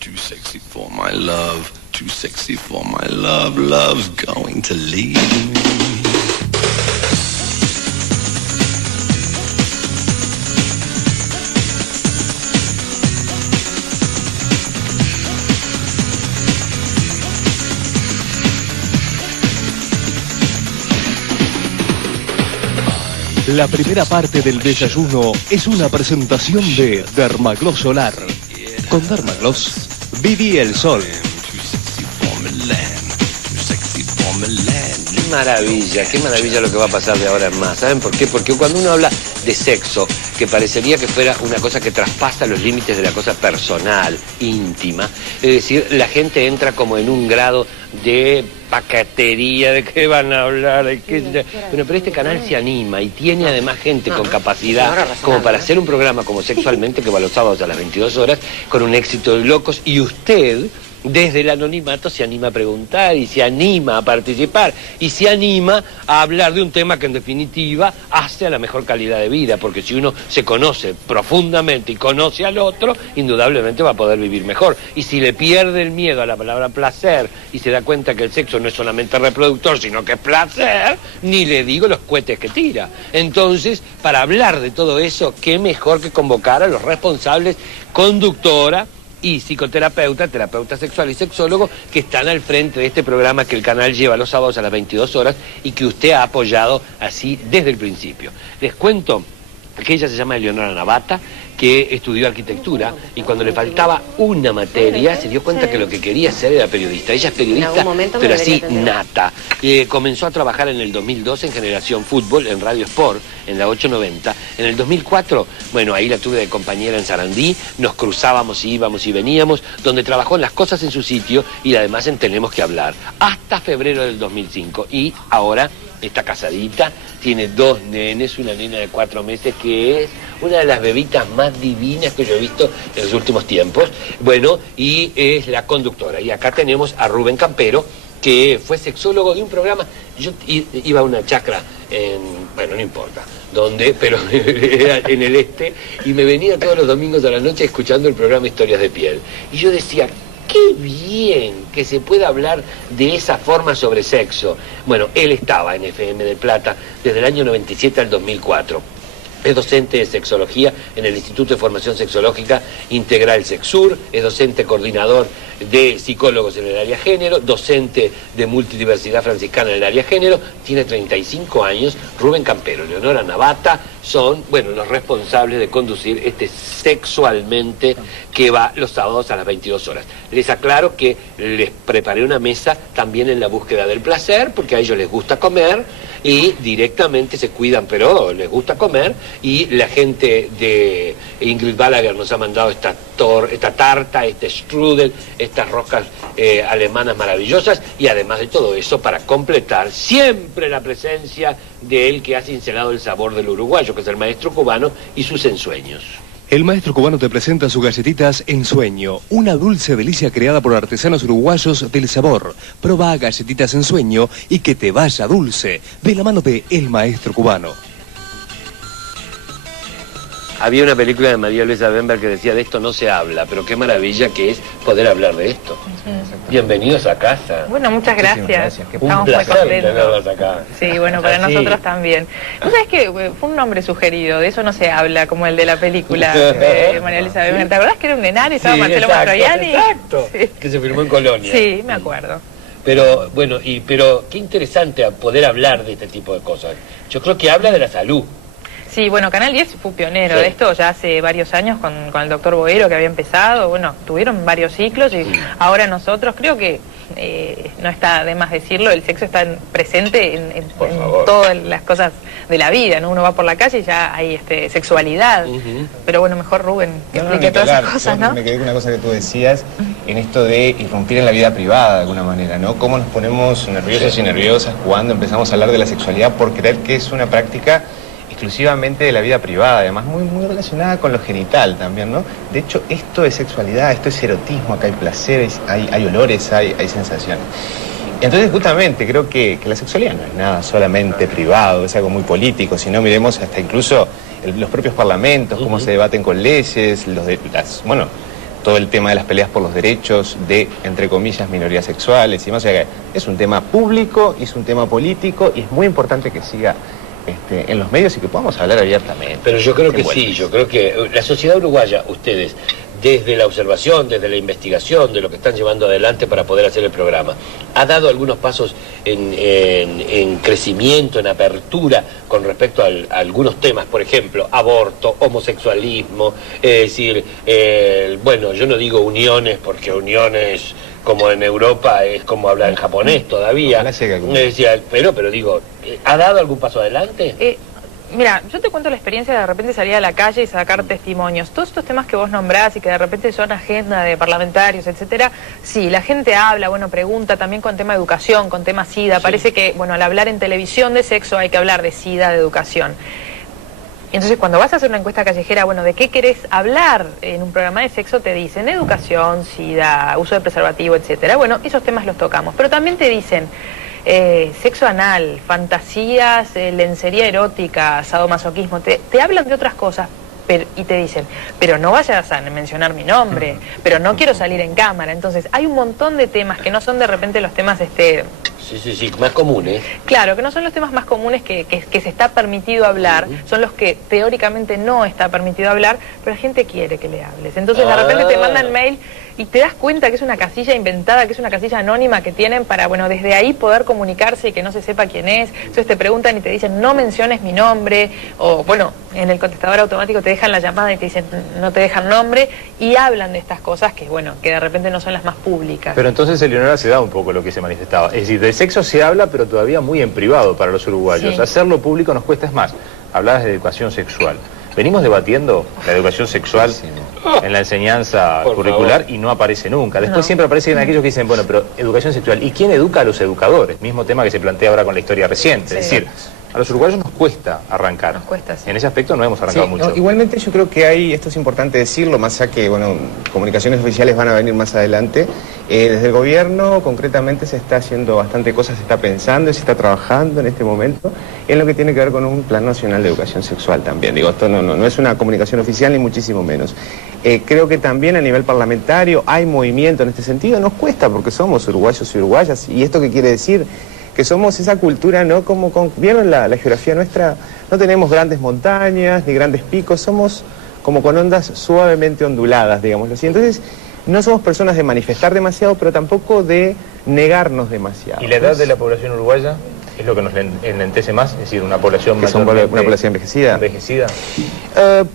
Too sexy for my love, too sexy for my love, love's going to leave me. La primera parte del desayuno es una presentación de Dermagloss Solar. Con Dermagloss, viví el sol. Qué maravilla lo que va a pasar de ahora en más. ¿Saben por qué? Porque cuando uno habla de sexo, que parecería que fuera una cosa que traspasa los límites de la cosa personal, íntima, es decir, la gente entra como en un grado de pacatería, de qué van a hablar, de qué... Bueno, pero este canal se anima y tiene además gente con capacidad como para hacer un programa como Sexualmente, que va los sábados a las 22 horas, con un éxito de locos, y usted, desde el anonimato, se anima a preguntar y se anima a participar y se anima a hablar de un tema que en definitiva hace a la mejor calidad de vida, porque si uno se conoce profundamente y conoce al otro, indudablemente va a poder vivir mejor. Y si le pierde el miedo a la palabra placer y se da cuenta que el sexo no es solamente reproductor, sino que es placer, ni le digo los cohetes que tira. Entonces, para hablar de todo eso, qué mejor que convocar a los responsables, conductora y psicoterapeuta, terapeuta sexual y sexólogo, que están al frente de este programa que el canal lleva los sábados a las 22 horas y que usted ha apoyado así desde el principio. Les cuento que ella se llama Eleonora Navata, que estudió arquitectura y cuando le faltaba una materia se dio cuenta que lo que quería ser era periodista. Ella es periodista, pero así nata. Comenzó a trabajar en el 2002 en Generación Fútbol, en Radio Sport, en la 890. En el 2004, bueno, ahí la tuve de compañera en Sarandí, nos cruzábamos y íbamos y veníamos, donde trabajó en Las Cosas en su sitio y además en Tenemos que hablar, hasta febrero del 2005. Y ahora está casadita, tiene 2 nenes, una nena de 4 meses que es una de las bebitas más divinas que yo he visto en los últimos tiempos. Bueno, y es la conductora. Y acá tenemos a Rubén Campero, que fue sexólogo de un programa. Yo iba a una chacra bueno, no importa dónde, pero era en el este, y me venía todos los domingos a la noche escuchando el programa Historias de Piel. Y yo decía, qué bien que se pueda hablar de esa forma sobre sexo. Bueno, él estaba en FM del Plata desde el año 97 al 2004. Es docente de sexología en el Instituto de Formación Sexológica Integral Sexur, es docente coordinador de psicólogos en el área género, docente de multidiversidad franciscana en el área género, tiene 35 años. Rubén Campero, Eleonora Navata son, bueno, los responsables de conducir este Sexualmente que va los sábados a las 22 horas. Les aclaro que les preparé una mesa también en la búsqueda del placer, porque a ellos les gusta comer y directamente se cuidan, pero les gusta comer, y la gente de Ingrid Balaguer nos ha mandado esta tarta, este strudel, estas roscas alemanas maravillosas, y además de todo eso, para completar siempre la presencia de él que ha cincelado el sabor del uruguayo, que es el maestro cubano, y sus ensueños. El maestro cubano te presenta sus galletitas Ensueño, una dulce delicia creada por artesanos uruguayos del sabor. Proba galletitas Ensueño y que te vaya dulce, de la mano de el maestro cubano. Había una película de María Luisa Bember que decía, de esto no se habla, pero qué maravilla que es poder hablar de esto. Bienvenidos a casa. Bueno, muchas gracias. Un placer tenerlos acá. Sí, bueno, para nosotros también. ¿No sabes qué? Fue un nombre sugerido, de eso no se habla, como el de la película de María Luisa Bember. ¿Te acordás que era un nenar y estaba Marcelo Mastroianni? Exacto, sí. Que se firmó en Colonia. Sí, me acuerdo. Pero, bueno, pero qué interesante poder hablar de este tipo de cosas. Yo creo que habla de la salud. Sí, bueno, Canal 10 fue pionero de esto ya hace varios años con el doctor Boero, que había empezado. Bueno, tuvieron varios ciclos y ahora nosotros, creo que no está de más decirlo, el sexo está presente en todas las cosas de la vida, ¿no? Uno va por la calle y ya hay sexualidad. Pero bueno, mejor Rubén que explique todas esas cosas, ¿no? Me quedé con una cosa que tú decías en esto de irrumpir en la vida privada de alguna manera, ¿no? Cómo nos ponemos nerviosos y nerviosas cuando empezamos a hablar de la sexualidad por creer que es una práctica exclusivamente de la vida privada, además muy relacionada con lo genital también, ¿no? De hecho, esto es sexualidad, esto es erotismo, acá hay placeres, hay olores, hay sensaciones. Entonces, justamente, creo que la sexualidad no es nada solamente privado, es algo muy político, si no miremos hasta incluso los propios parlamentos, cómo se debaten con leyes, todo el tema de las peleas por los derechos de, entre comillas, minorías sexuales y demás. O sea que es un tema público, y es un tema político, y es muy importante que siga en los medios y que podamos hablar abiertamente. Pero yo creo que sí, yo creo que la sociedad uruguaya, ustedes, desde la observación, desde la investigación de lo que están llevando adelante para poder hacer el programa, ha dado algunos pasos en crecimiento, en apertura con respecto a algunos temas, por ejemplo, aborto, homosexualismo, es decir, bueno, yo no digo uniones porque uniones como en Europa es como hablar en japonés todavía, pero digo, ¿ha dado algún paso adelante? Mira, yo te cuento la experiencia de repente salir a la calle y sacar testimonios. Todos estos temas que vos nombrás y que de repente son agenda de parlamentarios, etcétera, sí, la gente habla, bueno, pregunta también con tema de educación, con tema SIDA. Sí. Parece que, bueno, al hablar en televisión de sexo hay que hablar de SIDA, de educación. Y entonces cuando vas a hacer una encuesta callejera, bueno, ¿de qué querés hablar en un programa de sexo? Te dicen educación, SIDA, uso de preservativo, etcétera. Bueno, esos temas los tocamos. Pero también te dicen sexo anal, fantasías, lencería erótica, sadomasoquismo. Te hablan de otras cosas y te dicen, pero no vayas a mencionar mi nombre, pero no quiero salir en cámara. Entonces hay un montón de temas que no son de repente los temas Sí, más comunes. Claro, que no son los temas más comunes que se está permitido hablar, son los que teóricamente no está permitido hablar, pero la gente quiere que le hables. Entonces de repente te mandan mail y te das cuenta que es una casilla inventada, que es una casilla anónima que tienen para, bueno, desde ahí poder comunicarse y que no se sepa quién es. Entonces te preguntan y te dicen, no menciones mi nombre, o bueno, en el contestador automático te dejan la llamada y te dicen, no te dejan nombre, y hablan de estas cosas que, bueno, que de repente no son las más públicas. Pero entonces, Eleonora, se da un poco lo que se manifestaba. Es decir, de sexo se habla, pero todavía muy en privado para los uruguayos. Sí. Hacerlo público nos cuesta. Es más, hablabas de educación sexual. Venimos debatiendo la educación sexual en la enseñanza curricular y no aparece nunca. Después siempre aparecen aquellos que dicen, bueno, pero educación sexual. ¿Y quién educa a los educadores? Mismo tema que se plantea ahora con la historia reciente. Sí. Es decir, a los uruguayos nos cuesta arrancar. Nos cuesta, sí. En ese aspecto no hemos arrancado mucho. No, igualmente yo creo que hay, esto es importante decirlo, más allá que, bueno, comunicaciones oficiales van a venir más adelante. Desde el gobierno, concretamente, se está haciendo bastante cosas, se está pensando y se está trabajando en este momento en lo que tiene que ver con un Plan Nacional de Educación Sexual también. Digo, esto no es una comunicación oficial ni muchísimo menos. Creo que también a nivel parlamentario hay movimiento en este sentido. Nos cuesta porque somos uruguayos y uruguayas. ¿Y esto qué quiere decir? Que somos esa cultura, ¿no? ¿Vieron la geografía nuestra? No tenemos grandes montañas ni grandes picos, somos como con ondas suavemente onduladas, digámoslo así. Entonces, no somos personas de manifestar demasiado, pero tampoco de negarnos demasiado. ¿Y la edad de la población uruguaya? ¿Es lo que nos enlentece más? Es decir, una población una población envejecida.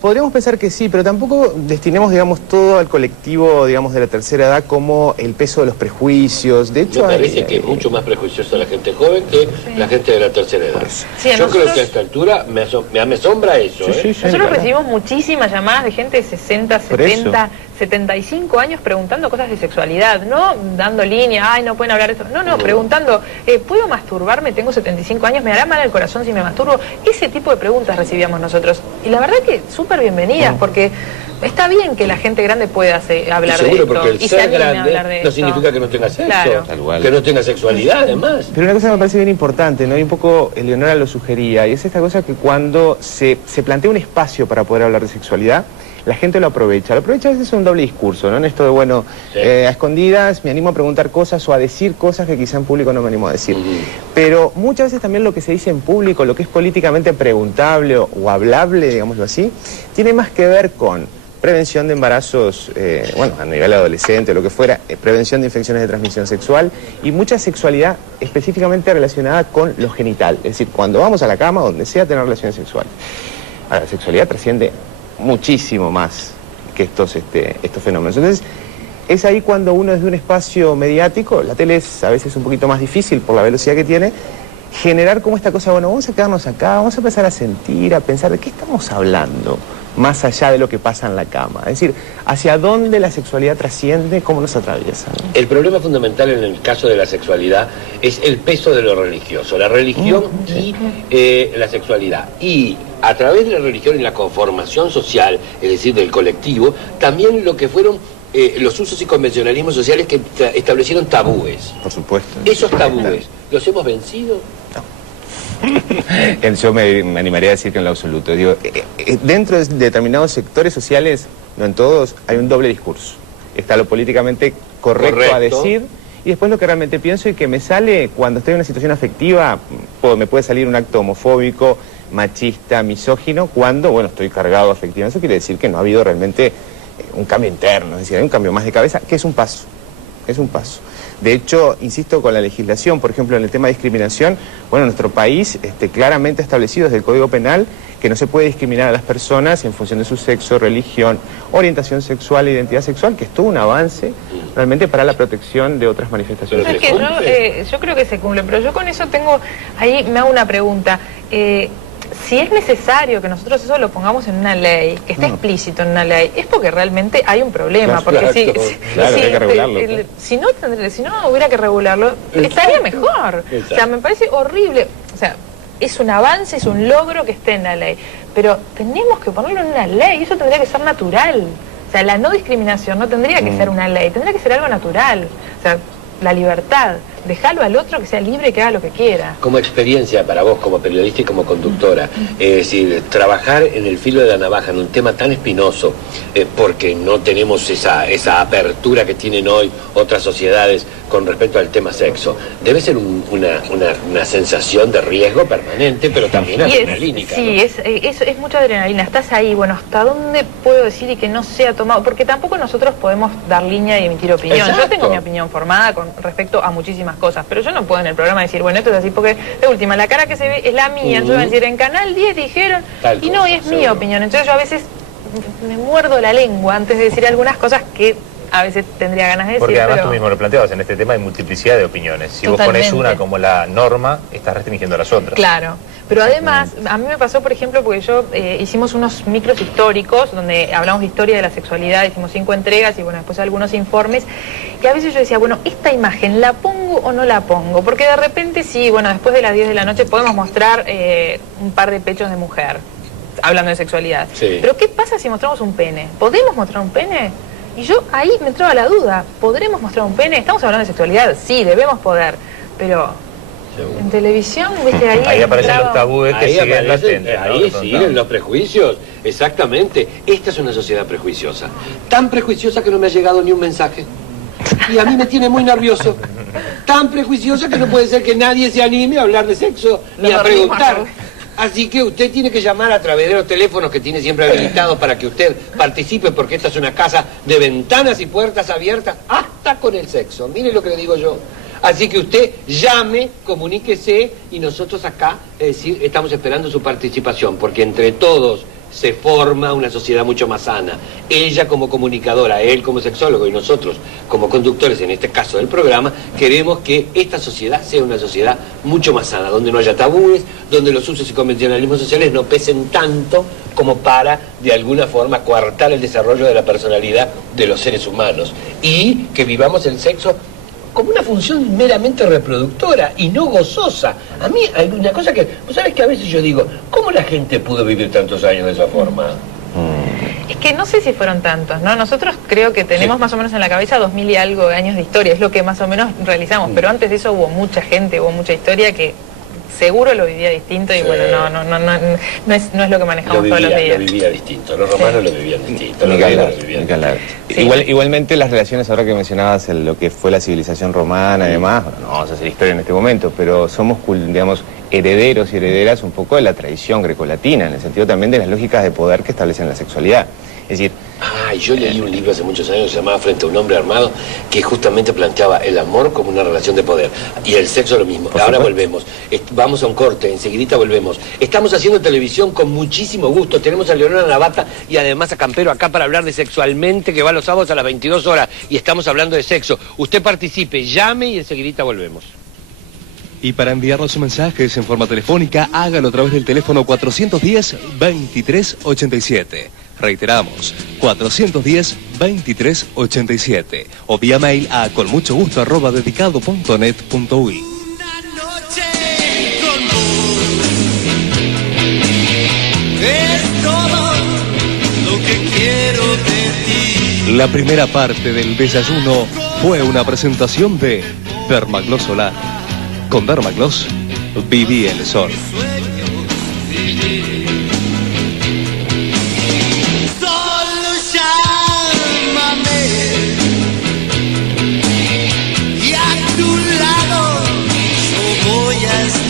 Podríamos pensar que sí, pero tampoco destinemos, digamos, todo al colectivo, digamos, de la tercera edad como el peso de los prejuicios. De hecho, me parece que es mucho más prejuiciosa la gente joven que la gente de la tercera edad. Sí, yo creo que a esta altura me asombra eso. Nosotros recibimos muchísimas llamadas de gente de 60, 70, 75 años preguntando cosas de sexualidad, no dando línea, ay, no pueden hablar de esto. No, preguntando, ¿puedo masturbarme? Tengo 75 años, ¿me hará mal el corazón si me masturbo? Ese tipo de preguntas recibíamos nosotros. Y la verdad que súper bienvenidas, porque está bien que la gente grande pueda hablar de esto. Porque el ser grande no significa que no tenga sexo, claro, que no tenga sexualidad, además. Pero una cosa que me parece bien importante, ¿no? Y un poco Eleonora lo sugería, y es esta cosa que cuando se plantea un espacio para poder hablar de sexualidad, la gente lo aprovecha. Lo aprovecha a veces es un doble discurso, ¿no? En esto de, bueno, a escondidas me animo a preguntar cosas o a decir cosas que quizá en público no me animo a decir. Pero muchas veces también lo que se dice en público, lo que es políticamente preguntable o hablable, digámoslo así, tiene más que ver con prevención de embarazos, bueno, a nivel adolescente o lo que fuera, prevención de infecciones de transmisión sexual y mucha sexualidad específicamente relacionada con lo genital. Es decir, cuando vamos a la cama, donde sea, tener relaciones sexuales. Ahora, la sexualidad trasciende muchísimo más que estos fenómenos. Entonces, es ahí cuando uno desde un espacio mediático, la tele es a veces un poquito más difícil por la velocidad que tiene, generar como esta cosa, bueno, vamos a quedarnos acá, vamos a empezar a sentir, a pensar de qué estamos hablando, más allá de lo que pasa en la cama. Es decir, hacia dónde la sexualidad trasciende, cómo nos atraviesa, ¿no? El problema fundamental en el caso de la sexualidad es el peso de lo religioso, la religión y la sexualidad. Y a través de la religión y la conformación social, es decir, del colectivo, también lo que fueron los usos y convencionalismos sociales que establecieron tabúes. Por supuesto. Esos tabúes, ¿los hemos vencido? No. Yo me animaría a decir que en lo absoluto. Digo, dentro de determinados sectores sociales, no en todos, hay un doble discurso. está lo políticamente correcto a decir, y después lo que realmente pienso y que me sale cuando estoy en una situación afectiva, me puede salir un acto homofóbico, machista, misógino, cuando, bueno, estoy cargado afectivamente. Eso quiere decir que no ha habido realmente un cambio interno, es decir, hay un cambio más de cabeza, que es un paso, es un paso. De hecho, insisto con la legislación, por ejemplo, en el tema de discriminación, bueno, nuestro país claramente ha establecido desde el Código Penal que no se puede discriminar a las personas en función de su sexo, religión, orientación sexual e identidad sexual, que es todo un avance realmente para la protección de otras manifestaciones. Es que yo creo que se cumple, pero yo con eso ahí me hago una pregunta. Si es necesario que nosotros eso lo pongamos en una ley, que esté explícito en una ley, es porque realmente hay un problema. Porque hay que regularlo. Si no hubiera que regularlo, estaría mejor. O sea, me parece horrible. O sea, es un avance, es un logro que esté en la ley. Pero tenemos que ponerlo en una ley, eso tendría que ser natural. O sea, la no discriminación no tendría que ser una ley, tendría que ser algo natural. O sea, la libertad, dejalo al otro que sea libre y que haga lo que quiera. Como experiencia para vos, como periodista y como conductora, es decir, trabajar en el filo de la navaja en un tema tan espinoso, porque no tenemos esa apertura que tienen hoy otras sociedades con respecto al tema sexo, debe ser una sensación de riesgo permanente, pero también adrenalínica. Sí, ¿no? es mucha adrenalina. Estás ahí, bueno, ¿hasta dónde puedo decir y que no sea tomado? Porque tampoco nosotros podemos dar línea y emitir opinión. Exacto. Yo tengo mi opinión formada con respecto a muchísimas cosas, pero yo no puedo en el programa decir, bueno, esto es así, porque de última, la cara que se ve es la mía. Yo voy a decir, en Canal 10 dijeron, y no, y es mi opinión. Entonces yo a veces me muerdo la lengua antes de decir algunas cosas que a veces tendría ganas de decir. Porque además tú mismo lo planteabas, en este tema hay multiplicidad de opiniones. Si Totalmente. vos pones una como la norma, estás restringiendo a las otras. Claro, pero además, a mí me pasó, por ejemplo, porque yo hicimos unos micros históricos donde hablamos de historia de la sexualidad, hicimos 5 entregas y bueno, después algunos informes, y a veces yo decía, bueno, esta imagen, ¿la pongo o no la pongo? Porque de repente sí, bueno, después de las 10 de la noche podemos mostrar un par de pechos de mujer, hablando de sexualidad. Sí. Pero ¿qué pasa si mostramos un pene? ¿Podemos mostrar un pene? Y yo ahí me entraba la duda, ¿podremos mostrar un pene? Estamos hablando de sexualidad, sí, debemos poder, pero en televisión, viste, ahí aparecen los tabúes que Ahí siguen latentes, ¿no? ahí siguen los prejuicios, exactamente. Esta es una sociedad prejuiciosa, tan prejuiciosa que no me ha llegado ni un mensaje. Y a mí me tiene muy nervioso. Tan prejuiciosa que no puede ser que nadie se anime a hablar de sexo ni a preguntar. Así que usted tiene que llamar a través de los teléfonos que tiene siempre habilitados para que usted participe, porque esta es una casa de ventanas y puertas abiertas hasta con el sexo. Mire lo que le digo yo. Así que usted llame, comuníquese y nosotros acá, es decir, estamos esperando su participación, porque entre todos se forma una sociedad mucho más sana. Ella como comunicadora, él como sexólogo y nosotros como conductores, en este caso del programa, queremos que esta sociedad sea una sociedad mucho más sana, donde no haya tabúes, donde los usos y convencionalismos sociales no pesen tanto como para, de alguna forma, coartar el desarrollo de la personalidad de los seres humanos. Y que vivamos el sexo como una función meramente reproductora y no gozosa. A mí hay una cosa que, vos sabés que a veces yo digo, ¿cómo la gente pudo vivir tantos años de esa forma? Es que no sé si fueron tantos, ¿no? Nosotros creo que tenemos más o menos en la cabeza 2000 y algo de años de historia, es lo que más o menos realizamos, pero antes de eso hubo mucha gente, hubo mucha historia que seguro lo vivía distinto y bueno, no es lo que manejamos todos los días. Lo vivía distinto, los romanos lo vivían distinto, los griegos lo vivían distinto. Sí. Igualmente las relaciones, ahora que mencionabas lo que fue la civilización romana y demás, no vamos a hacer historia en este momento, pero somos, digamos, herederos y herederas un poco de la tradición grecolatina, en el sentido también de las lógicas de poder que establecen la sexualidad. Es decir, yo leí un libro hace muchos años que se llamaba Frente a un hombre armado, que justamente planteaba el amor como una relación de poder y el sexo lo mismo. Ahora volvemos, vamos a un corte, enseguidita volvemos. Estamos haciendo televisión con muchísimo gusto, tenemos a Leonora Navata y además a Campero acá para hablar de Sexualmente, que va los sábados a las 22 horas y estamos hablando de sexo. Usted participe, llame y enseguidita volvemos. Y para enviarnos sus mensajes en forma telefónica, hágalo a través del teléfono 410-2387. Reiteramos, 410-2387. O vía mail a conmuchogusto@dedicado.net.uy. La primera parte del desayuno fue una presentación de Dermagloss Solar. Con Dermagloss, viví el sol.